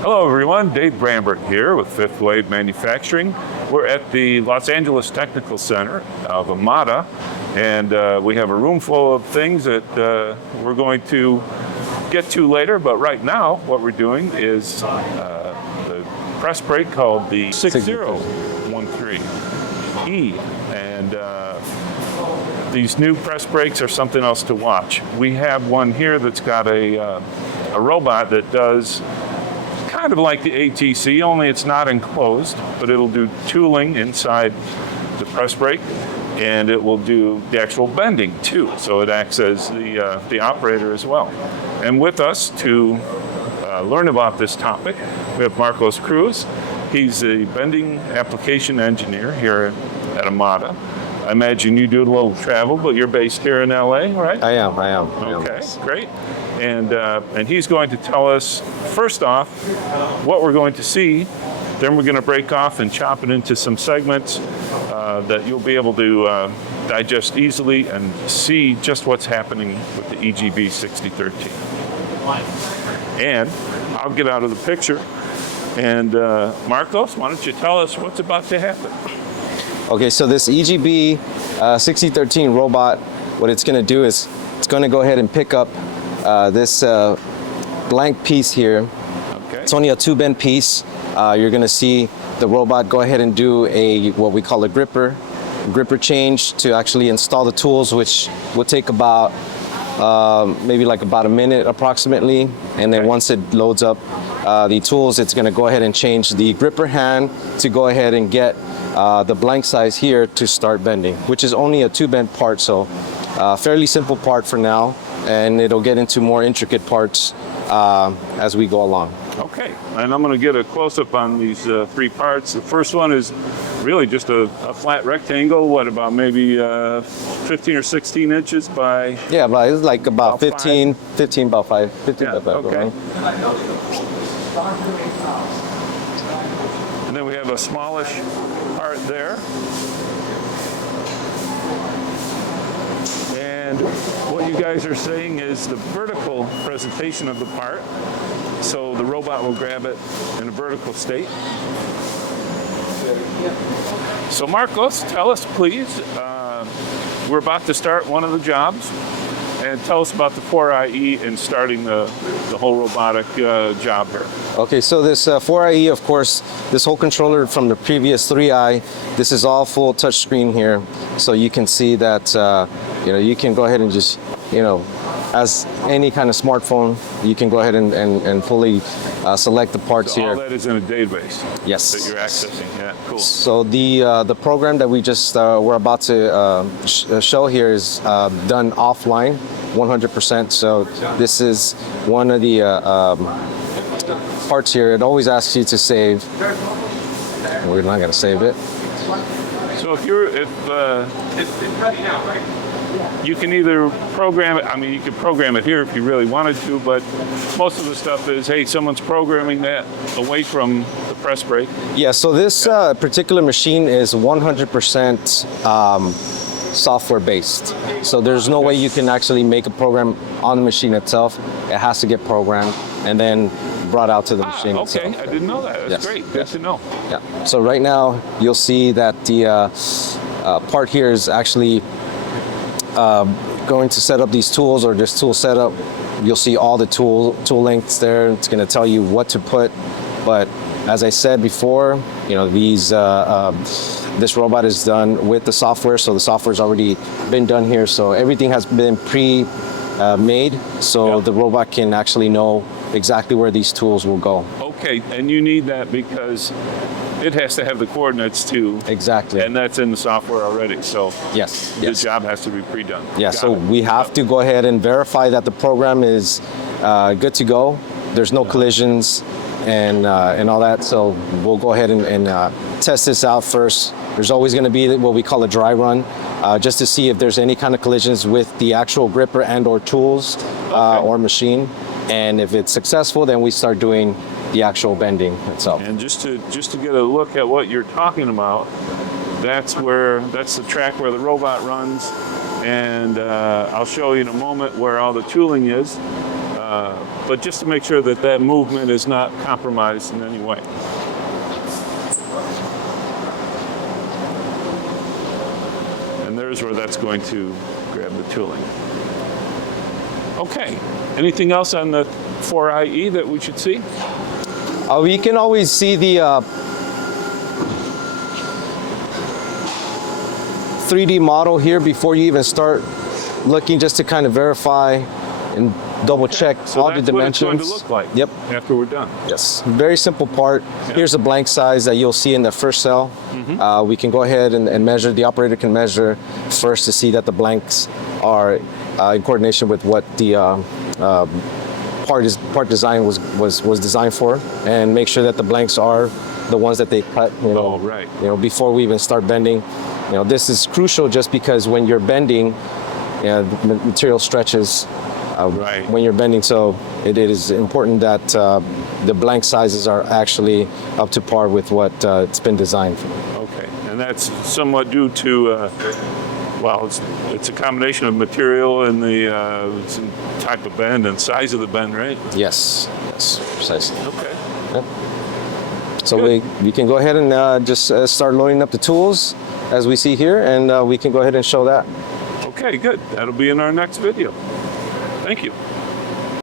Hello everyone, Dave Brambert here with Fifth Wave Manufacturing. We're at the Los Angeles Technical Center of AMADA, and we have a room full of things that we're going to get to later, but right now what we're doing is the press brake called the 6013E, and these new press brakes are something else to watch. We have one here that's got a robot that does kind of like the ATC, only it's not enclosed, but it'll do tooling inside the press brake, and it will do the actual bending too. So it acts as the operator as well. And with us to learn about this topic, we have Cruz. He's a bending application engineer here at AMADA. I imagine you do a little travel, but you're based here in LA, right? I am. Okay, great. And he's going to tell us, first off, what we're going to see. Then we're going to break off and chop it into some segments that you'll be able to digest easily and see just what's happening with the EGB6013. And I'll get out of the picture. And Marcos, why don't you tell us what's about to happen? Okay, so this EGB6013 robot, what it's going to do is it's going to go ahead and pick up this blank piece here. Okay. It's only a 2-bend piece. You're going to see the robot go ahead and do what we call a gripper change to actually install the tools, which will take about maybe like about a minute approximately. And then once it loads up the tools, it's going to go ahead and change the gripper hand to go ahead and get the blank size here to start bending, which is only a 2-bend part, so fairly simple part for now, and it'll get into more intricate parts as we go along. Okay, and I'm going to get a close-up on these 3 parts. The first one is really just a flat rectangle, what, about maybe 15 or 16 inches by... Yeah, but it's like about 15 by 5. Okay. And then we have a smallish part there. And what you guys are saying is the vertical presentation of the part. So the robot will grab it in a vertical state. So Marcos, tell us please, we're about to start one of the jobs, and tell us about the 4IE and starting the whole robotic job here. Okay, so this 4IE, of course, this whole controller from the previous 3i, this is all full touch screen here. So you can see that, you can go ahead and just, as any kind of smartphone, you can go ahead and fully select the parts so here. All that is in a database. Yes. That you're accessing. Yeah, cool. So the program that we just we're about to show here is done offline, 100%. So this is one of the parts here. It always asks you to save. We're not going to save it. So if you can either program it, you can program it here if you really wanted to, but most of the stuff is, hey, someone's programming that away from the press brake. Yeah, so this particular machine is 100% software based. So there's no way you can actually make a program on the machine itself. It has to get programmed and then brought out to the machine okay. itself. I didn't know that. That's great. Good to know. Yeah. So right now you'll see that the part here is actually going to set up these tools, or this tool setup. You'll see all the tool links there. It's going to tell you what to put. But as I said before, this robot is done with the software, so the software's already been done here. So everything has been pre-made, so the robot can actually know exactly where these tools will go. Okay, and you need that because it has to have the coordinates too. Exactly. And that's in the software already, so yes. The job has to be pre-done. Yeah, so we have to go ahead and verify that the program is good to go. There's no collisions and all that, so we'll go ahead and test this out first. There's always going to be what we call a dry run, just to see if there's any kind of collisions with the actual gripper and or tools or machine. And if it's successful, then we start doing the actual bending itself. And just to get a look at what you're talking about, that's the track where the robot runs, and I'll show you in a moment where all the tooling is. but just to make sure that that movement is not compromised in any way. And there's where that's going to grab the tooling. Okay, anything else on the 4IE that we should see? You can always see the 3D model here before you even start looking, just to kind of verify and double check So all the that's what it's dimensions. going to look like Yep. after we're done. Yes. Very simple part. Here's a blank size that you'll see in the first cell. We can go ahead and measure. The operator can measure first to see that the blanks are in coordination with what the part design was designed for, and make sure that the blanks are the ones that they cut. Oh, right. Before we even start bending. This is crucial just because when you're bending, the material stretches Right. when you're bending. So it is important that the blank sizes are actually up to par with what it's been designed for. Okay, and that's somewhat due to, well, it's a combination of material and the type of bend and size of the bend, right? Yes, precisely. Okay. Yep. So we can go ahead and just start loading up the tools as we see here, and we can go ahead and show that. Okay, good. That'll be in our next video. Thank you.